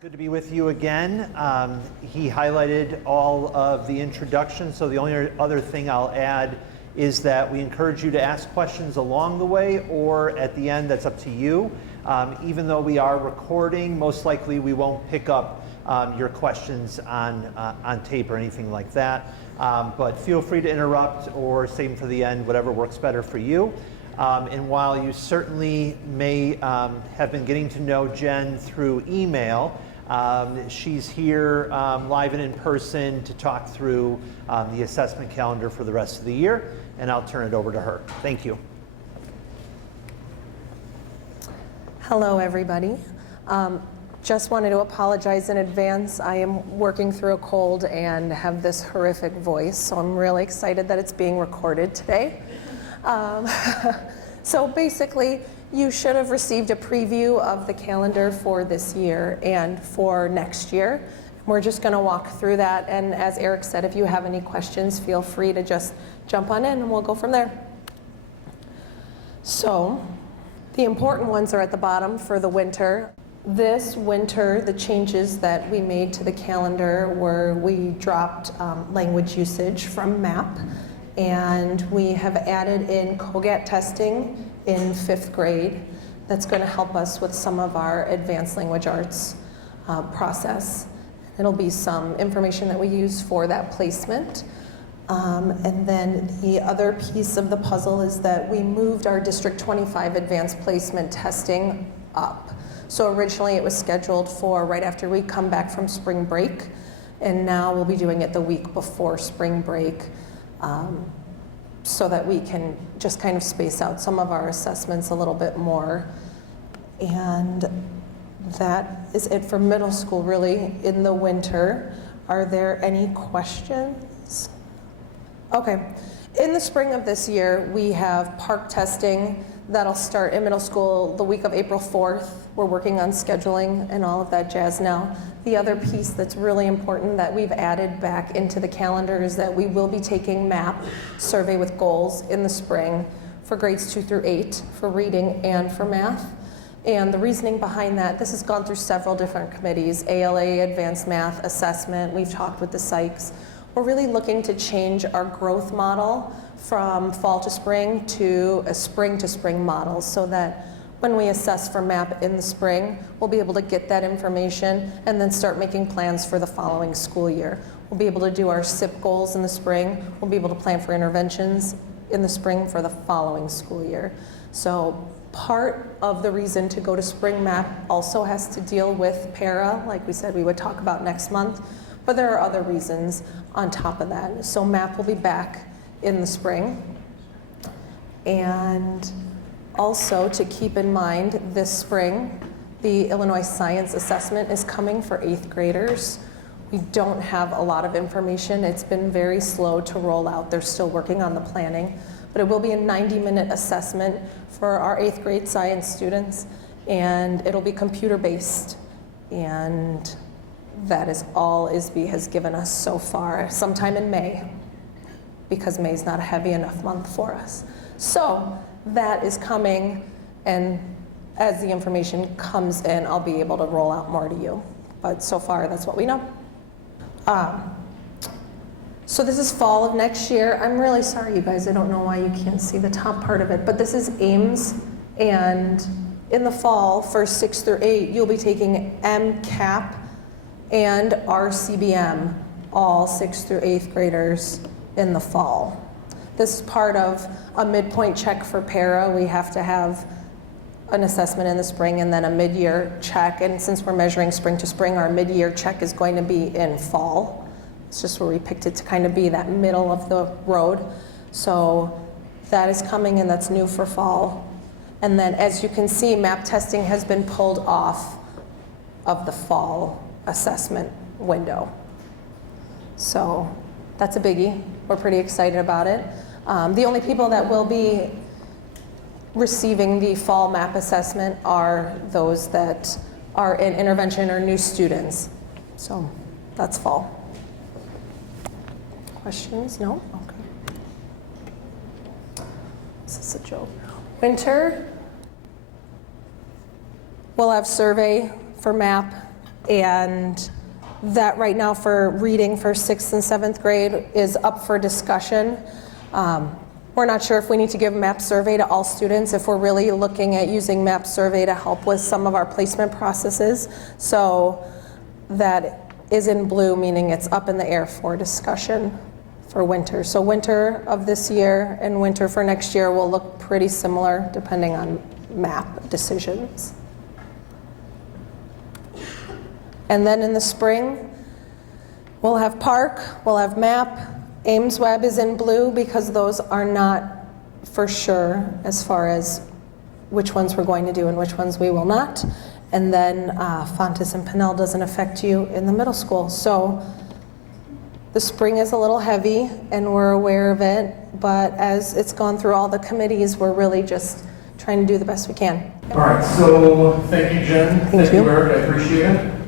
Good to be with you again. He highlighted all of the introduction, so the only other thing I'll add is that we encourage you to ask questions along the way or at the end. That's up to you. Even though we are recording, most likely we won't pick up your questions on tape or anything like that. But feel free to interrupt or save them for the end, whatever works better for you. And while you certainly may have been getting to know Jen through email, she's here live and in person to talk through the assessment calendar for the rest of the year, and I'll turn it over to her. Thank you. Hello, everybody. Just wanted to apologize in advance. I am working through a cold and have this horrific voice, so I'm really excited that it's being recorded today. So basically, you should have received a preview of the calendar for this year and for next year. We're just going to walk through that, and as Eric said, if you have any questions, feel free to just jump on in and we'll go from there. So, the important ones are at the bottom for the winter. This winter, the changes that we made to the calendar were we dropped language usage from MAP, and we have added in COGAT testing in 5th grade. That's going to help us with some of our advanced language arts process. It'll be some information that we use for that placement. And then the other piece of the puzzle is that we moved our District 25 advanced placement testing up. So originally it was scheduled for right after we come back from spring break, and now we'll be doing it the week before spring break, so that we can just kind of space out some of our assessments a little bit more. And that is it for middle school, really, in the winter. Are there any questions? Okay. In the spring of this year, we have park testing that'll start in middle school the week of April 4th. We're working on scheduling and all of that jazz now. The other piece that's really important that we've added back into the calendar is that we will be taking MAP, Survey with Goals, in the spring for grades 2 through 8 for reading and for math. And the reasoning behind that, this has gone through several different committees, ALA, Advanced Math, Assessment, we've talked with the psychs. We're really looking to change our growth model from fall to spring to a spring to spring model, so that when we assess for MAP in the spring, we'll be able to get that information and then start making plans for the following school year. We'll be able to do our SIP goals in the spring. We'll be able to plan for interventions in the spring for the following school year. So part of the reason to go to spring MAP also has to deal with para, like we said we would talk about next month, but there are other reasons on top of that. So MAP will be back in the spring. And also to keep in mind, this spring, the Illinois Science Assessment is coming for 8th graders. We don't have a lot of information. It's been very slow to roll out. They're still working on the planning. But it will be a 90-minute assessment for our 8th grade science students, and it'll be computer-based. And that is all ISB has given us so far, sometime in May, because May is not a heavy enough month for us. So that is coming, and as the information comes in, I'll be able to roll out more to you. But so far, that's what we know. So this is fall of next year. I'm really sorry, you guys. I don't know why you can't see the top part of it, but this is Ames, and in the fall, for 6 through 8, you'll be taking MCAP and RCBM, all 6th through 8th graders in the fall. This is part of a midpoint check for para. We have to have an assessment in the spring and then a mid-year check. And since we're measuring spring to spring, our mid-year check is going to be in fall. It's just where we picked it to kind of be that middle of the road. So that is coming, and that's new for fall. And then as you can see, MAP testing has been pulled off of the fall assessment window. So that's a biggie. We're pretty excited about it. The only people that will be receiving the fall MAP assessment are those that are in intervention or new students. So that's fall. Questions? No? Okay. Is this a joke? Winter, we'll have survey for MAP And that right now for reading for 6th and 7th grade is up for discussion. We're not sure if we need to give map survey to all students, if we're really looking at using map survey to help with some of our placement processes. So that is in blue, meaning it's up in the air for discussion for winter. So winter of this year and winter for next year will look pretty similar depending on map decisions. And then in the spring, we'll have park, we'll have map. Ames Web is in blue because those are not for sure as far as which ones we're going to do and which ones we will not. And then Fontes and Pinnell doesn't affect you in the middle school. So the spring is a little heavy and we're aware of it, but as it's gone through all the committees, we're really just trying to do the best we can. All right, so thank you, Jen. Thank you. Eric, I appreciate it.